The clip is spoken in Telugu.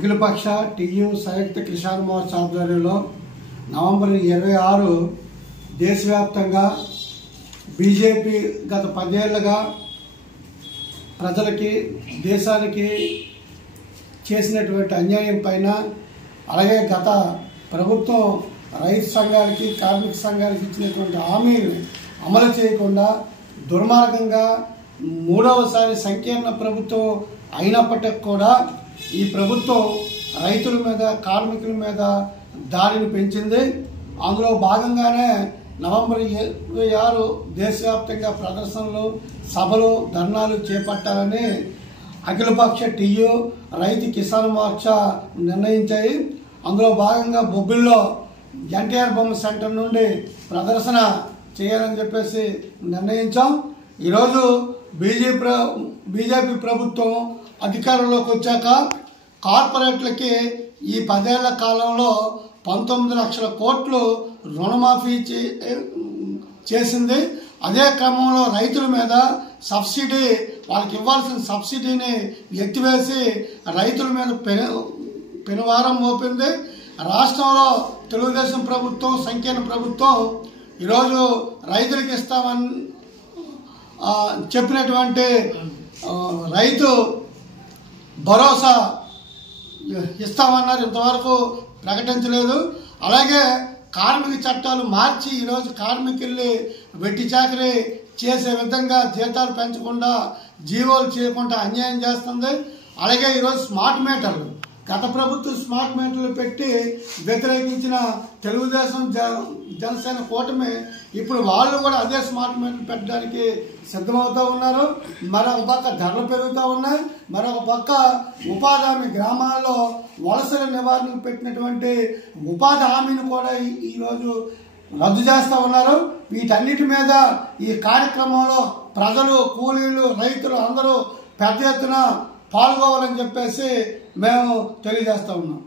అఖిలపక్ష టీయూ సంయుక్త కిసాన్ మోర్చా ఆధ్వర్యంలో నవంబర్ 26 దేశవ్యాప్తంగా బీజేపీ గత 10 ఏళ్లుగా ప్రజలకి దేశానికి చేసినటువంటి అన్యాయం పైన, అలాగే గత ప్రభుత్వం రైతు సంఘాలకి కార్మిక సంఘాలకి ఇచ్చినటువంటి హామీలు అమలు చేయకుండా దుర్మార్గంగా మూడవసారి సంకీర్ణ ప్రభుత్వం అయినప్పటికీ కూడా ఈ ప్రభుత్వం రైతుల మీద కార్మికుల మీద దాడిని పెంచింది. అందులో భాగంగానే నవంబర్ 26 దేశవ్యాప్తంగా ప్రదర్శనలు, సభలు, ధర్నాలు చేపట్టాలని అఖిలపక్ష టీయూ రైతు కిసాన్ మోర్చా నిర్ణయించాయి. అందులో భాగంగా బొబ్బిల్లో ఎన్టీఆర్ బొమ్మ సెంటర్ నుండి ప్రదర్శన చేయాలని చెప్పేసి నిర్ణయించాం. ఈరోజు బీజేపీ ప్రభుత్వం అధికారంలోకి వచ్చాక కార్పొరేట్లకి ఈ 10 ఏళ్ల కాలంలో 19 లక్షల కోట్లు రుణమాఫీ చేసింది. అదే క్రమంలో రైతుల మీద సబ్సిడీ, వాళ్ళకి ఇవ్వాల్సిన సబ్సిడీని ఎత్తివేసి రైతుల మీద పెనువారం మోపింది. రాష్ట్రంలో తెలుగుదేశం ప్రభుత్వం, సంకీర్ణ ప్రభుత్వం ఈరోజు రైతులకు ఇస్తామని చెప్పినటువంటి రైతు భరోసా ఇస్తామన్నారు, ఇంతవరకు ప్రకటించలేదు. అలాగే కార్మిక చట్టాలు మార్చి ఈరోజు కార్మికుల్ని వెట్టి చాకరీ చేసే విధంగా జీతాలు పెంచకుండా, జీవోలు చేయకుండా అన్యాయం చేస్తుంది. అలాగే ఈరోజు స్మార్ట్ మీటర్లు, గత ప్రభుత్వం స్మార్ట్ మీటర్లు పెట్టి వ్యతిరేకించిన తెలుగుదేశం జనసేన కూటమి ఇప్పుడు వాళ్ళు కూడా అదే స్మార్ట్ మీటర్లు పెట్టడానికి సిద్ధమవుతూ ఉన్నారు. మరొక పక్క ధరలు పెరుగుతూ ఉన్నాయి, మరొక పక్క ఉపాధి హామీ, గ్రామాల్లో వలసల నివారణకు పెట్టినటువంటి ఉపాధి హామీని కూడా ఈరోజు రద్దు చేస్తూ ఉన్నారు. వీటన్నిటి మీద ఈ కార్యక్రమంలో ప్రజలు, కూలీలు, రైతులు అందరూ పెద్ద ఎత్తున పాల్గొవాలని చెప్పేసి మేము తెలియజేస్తూ ఉన్నాం.